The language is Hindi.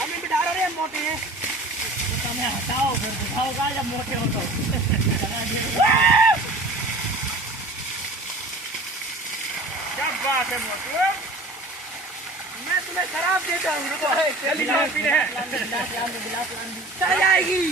हमें बिठा रहे हैं मोटे हैं। हमें हटाओ फिर दिखाओगा जब मोटे हो तो। क्या बात है मोटे, मैं तुम्हें शराब देता हूँ। चल जाएगी